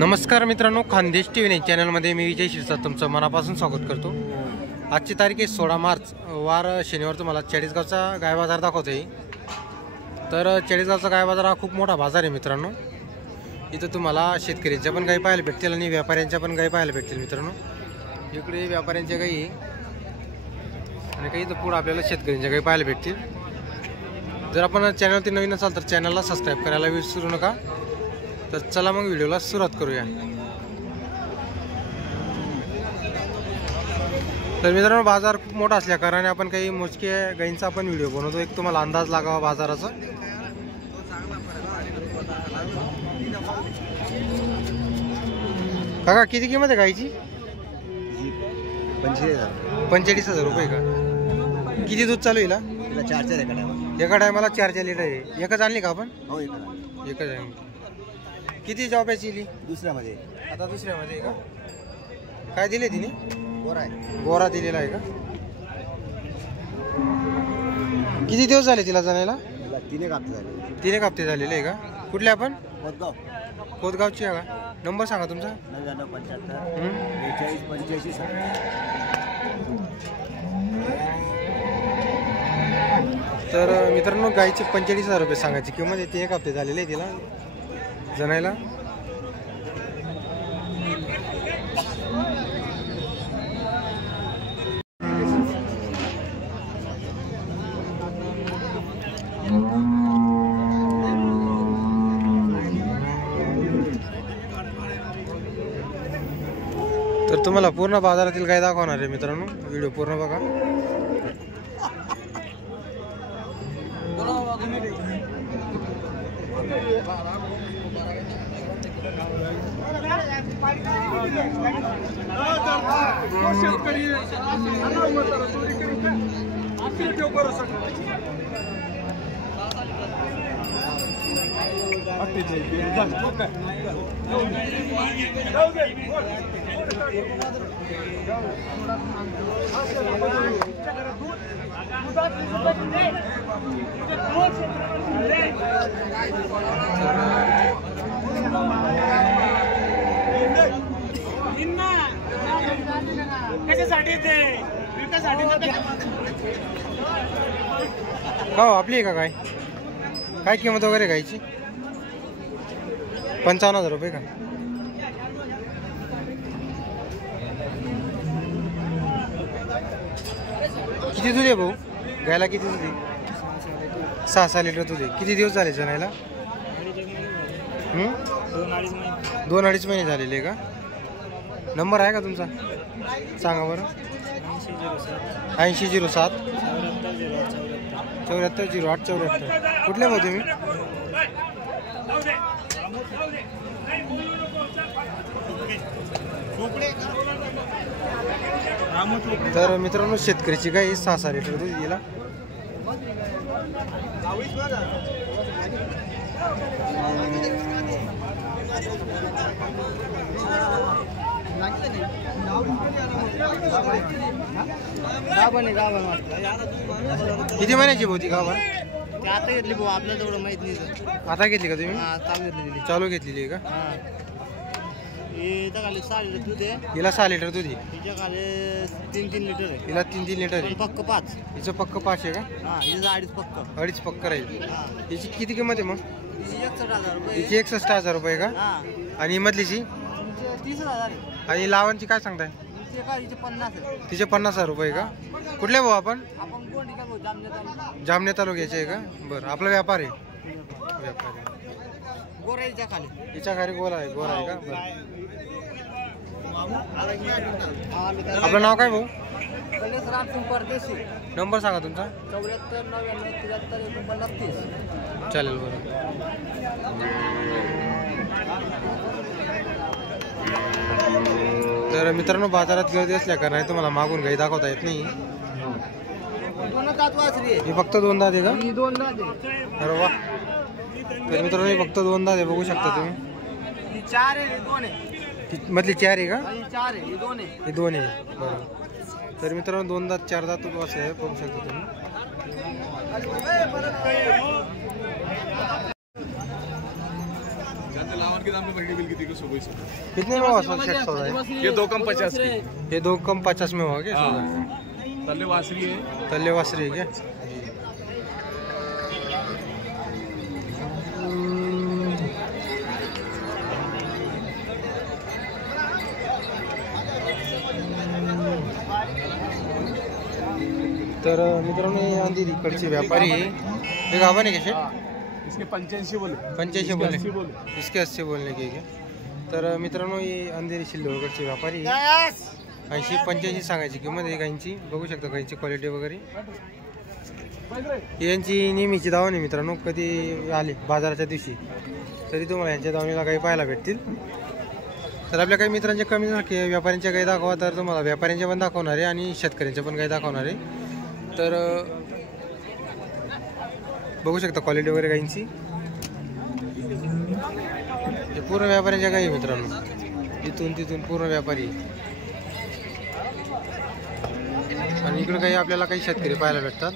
नमस्कार मित्रांनो, खानदेश टीव्ही चॅनलमध्ये मी विजय शिरसाट तुमचं मनापासून स्वागत करतो। आजची तारीख आहे 16 मार्च, वार शनिवार। तुम्हाला चाळीसगावचा गाय बाजार दाखवतोय। तर चाळीसगावचा गाय बाजार हा खूप मोठा बाजार आहे मित्रांनो। इथं तुम्हाला शेतकऱ्यांच्या पण गाय पाहायला भेटतील आणि व्यापाऱ्यांच्या पण गाय पाहायला भेटतील मित्रांनो। इकडे व्यापाऱ्यांच्या गायी आणि काही इथं पुढे आपल्याला शेतकऱ्यांच्या गायी पाहायला भेटतील। जर आपण चॅनलवरती नवीन असाल तर चॅनलला सबस्क्राइब करायला विसरू नका। तर चला मग व्हिडिओला सुरुवात करूया। तर मित्रांनो, बाजार खूप मोठा असल्या कारणाने आपण काही मोजके गायींचा आपण व्हिडिओ बनवतो, एक तुम्हाला अंदाज लागावा बाजाराचा। काका, किती किंमत आहे गायीची? 45,000 रुपये का? किती दूध चालू आहे? 4 एका टायमाला 4 लिटर आहे। एकच आणली का आपण? हो, एकच आहे। किती जॉब्याची इली? दुसऱ्यामध्ये आता दुसऱ्यामध्ये आहे का? काय दिले तिने? गोरा आहे। गोरा दिलेला आहे का? किती दिवस झाले तिला जाण्याला? 3 हप्ते झाले। 3 हप्ते झालेले आहे का? कुठले आपण? कोदगाव। कोदगावची आहे का? नंबर सांगा तुमचा। 9975 42 85 तर मित्रांनो, गायीचे 45,000 रुपये सांगायची किंमत आहे। 3 हप्ते झालेले आहे तिला जणायला। तर तुम्हाला पूर्ण बाजारातील गाय दाखवणार आहे मित्रांनो, व्हिडिओ पूर्ण बघा। का हो, आपली आहे का? काय किंमत वगैरे गायची? 55,000 रुपये का? किती दूध आहे भाऊ गायला? किती दूध आहे? 6 लिटर दूध आहे। किती दिवस झाले जणायला? 2-2.5 महिने झालेले का? नंबर आहे का तुमचा? सांगा बरं। 8007 7408 74। कुठले भाऊ तुम्ही? तर मित्रांनो, शेतकऱ्याची गाय 6 लिटर दूध दिला। किती महिन्याची होती गावा? आता घेतली भाऊ, आपल्याला तेवढं माहित नाही। आता घेतली का तुम्ही? चालू घेतलेली आहे का? खाली 6 लिटर दूध आहे। हिला 6 लिटर दूध आहे। तिच्या खाली 3-3 लिटर आहे। हिला 3-3 लिटर आहे। पक्क 5। हिचं पक्क 5 आहे का? हा, हिचं 2.5 पक्क। 2.5 पक्क राहील। हिची किती किंमत आहे मग? हिची 61,000 रुपये। हिची 61,000 रुपये का? आणि मधलीची? 30,000 आहे। आणि लावांची काय सांगताय? हिचे 50 आहे। तिचे 50,000 रुपये का? कुठले भाऊ आपण? जामने तालुक्याचे आहे का? बरं, आपला व्यापार आहे? व्यापार आहे। गोरा हिच्या खाली। हिच्या खाली गोरा आहे का? बरं, आपलं नाव काय भाऊ? परदेशी। नंबर सांगा तुमचा। 74 99 73 49 30। चालेल, बरं। तर मित्रांनो, बाजारात गर्दी असल्या कारणाने तुम्हाला मागून गाई दाखवता येत नाही। ही फक्त 2 दात आहे का? अरे वा। तर मित्रांनो, ही फक्त 2 दात आहे, बघू शकता तुम्ही। 4 आहे, 2 आहे। मधली 4 आहे का? 4 आहे, 2 आहे। हे 2 आहे, बरं। तर मित्रांनो 2 दात 4 दात वास आहे, बघू शकता तुम्ही। मार्केट हमने बकरी बिल की थी सुबह से। कितने में हुआ सेट सौदा है? ये 2 कम 50 की। ये 2 कम 50 में हुआ क्या सौदा? तल्ले वासरी है। तल्ले वासरी है क्या? तर मित्रांनो अंधेरी इकडचे व्यापारी हे गाभा नाही का शेट? इसके 85 बोले। 85 बोलने इसके 80 बोलने के क्या? तर मित्रांनो ही अंधेरी शिल्लोळकडचे व्यापारी 80-85 सांगायची किंमत आहे गायींची. बघू शकता गायींची क्वालिटी वगैरे. यांची नेहमीची दावण आहे मित्रांनो. कधी आले बाजाराच्या दिवशी तरी तुम्हाला यांच्या दावणीला काही पाहायला भेटतील. तर आपल्या काही मित्रांच्या कमी व्यापाऱ्यांच्या काही दाखवा तर तुम्हाला व्यापाऱ्यांच्या पण दाखवणार आहे आणि शेतकऱ्यांच्या पण काही दाखवणार आहे. तर बघू शकता क्वालिटी वगैरे गायींची. हे पूर्ण व्यापाऱ्यांच्या गायी मित्रांनो. इथून तिथून पूर्ण व्यापारी आणि इकडे काही आपल्याला काही शेतकरी पाहायला भेटतात.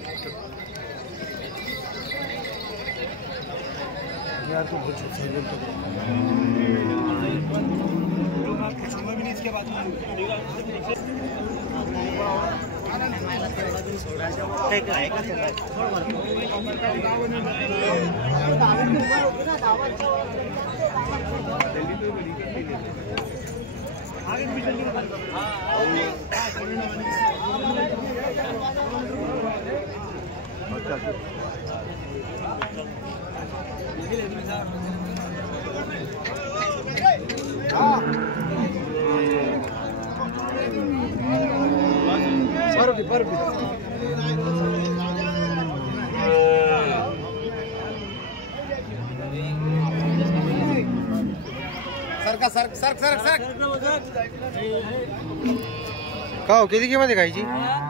का हो किती किंमत आहे गायची?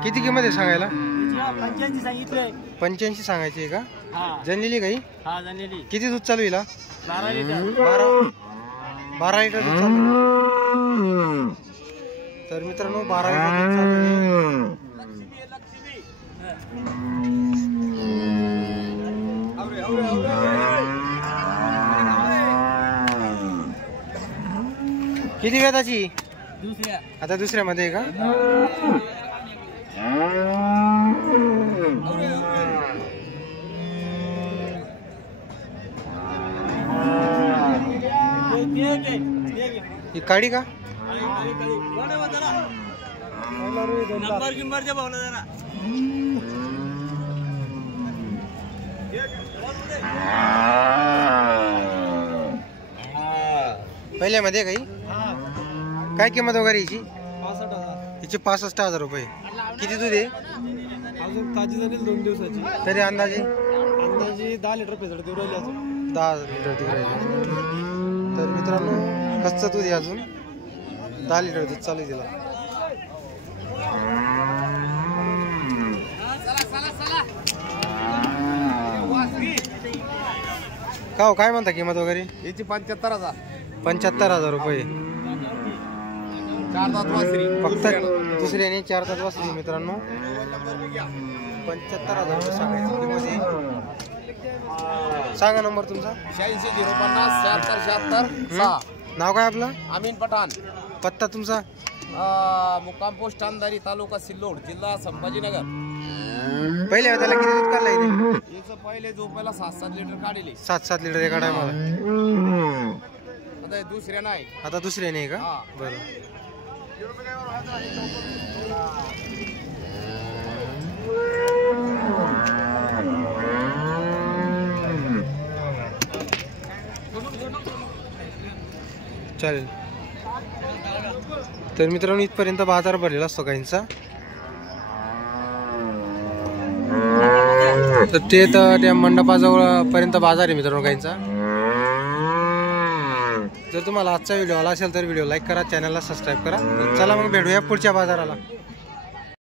किती किंमत आहे सांगायला? 85 सांगितलंय. 85 सांगायची आहे का? हा जनलेली गाई? हा जाणलेली. किती दूध चालू हिला? 12 लिटर. 12 लिटर दूध चालू. तर मित्रांनो 12 लिटर दूध चालू आहे. किती वेदाची? दुसऱ्या. आता दुसऱ्यामध्ये आहे का? ही काढी का? नंबर किंमरच्या भावला जरा. पहिल्यामध्ये काही काय किंमत वगैरे हिची? 65,000. हिची 65,000 रुपये. किती दूध आहे? अजून ताजी झाली 2 दिवसाची. तरी अंदाजे अंदाजे 10 लिटर पेसड देऊ राहिले अजून. 10 लिटर दूध राहिले. तर मित्रांनो कच्चं दूध आहे अजून. 10 लिटर दूध चालू आहे तिला. का हो काय म्हणता किंमत वगैरे? याची 75,000. 75,000 रुपये. 4 दात वासरी. फक्त दुसऱ्याने 4 दात वासरी मित्रांनो. 75,000 रुपये सांगायची किंमत आहे. सांगा नंबर तुमचा. 86 050 76 76 नाव काय आपलं? अमीन पठाण. पत्ता तुमचा? मुक्काम पोस्ट अंधारी तालुका सिल्लोड जिल्हा संभाजीनगर. पहिले त्याला किती दूध काढलं इथे? याचं पहिले झोपायला 7-7 लिटर काढले. 7-7 लिटर एका टायमाला. आता दुसऱ्या नाही. आता दुसऱ्याने आहे का? हा. बरं. चालेल. तर मित्रांनो इथपर्यंत बाजार भरलेला असतो काहींचा. तर ते तर त्या मंडपाजवळ पर्यंत बाजार आहे मित्रांनो काहींचा. जर तुम्हाला आजचा व्हिडिओ आला असेल तर व्हिडिओ लाईक करा, चॅनलला सबस्क्राईब करा. चला मग भेटूया पुढच्या बाजाराला.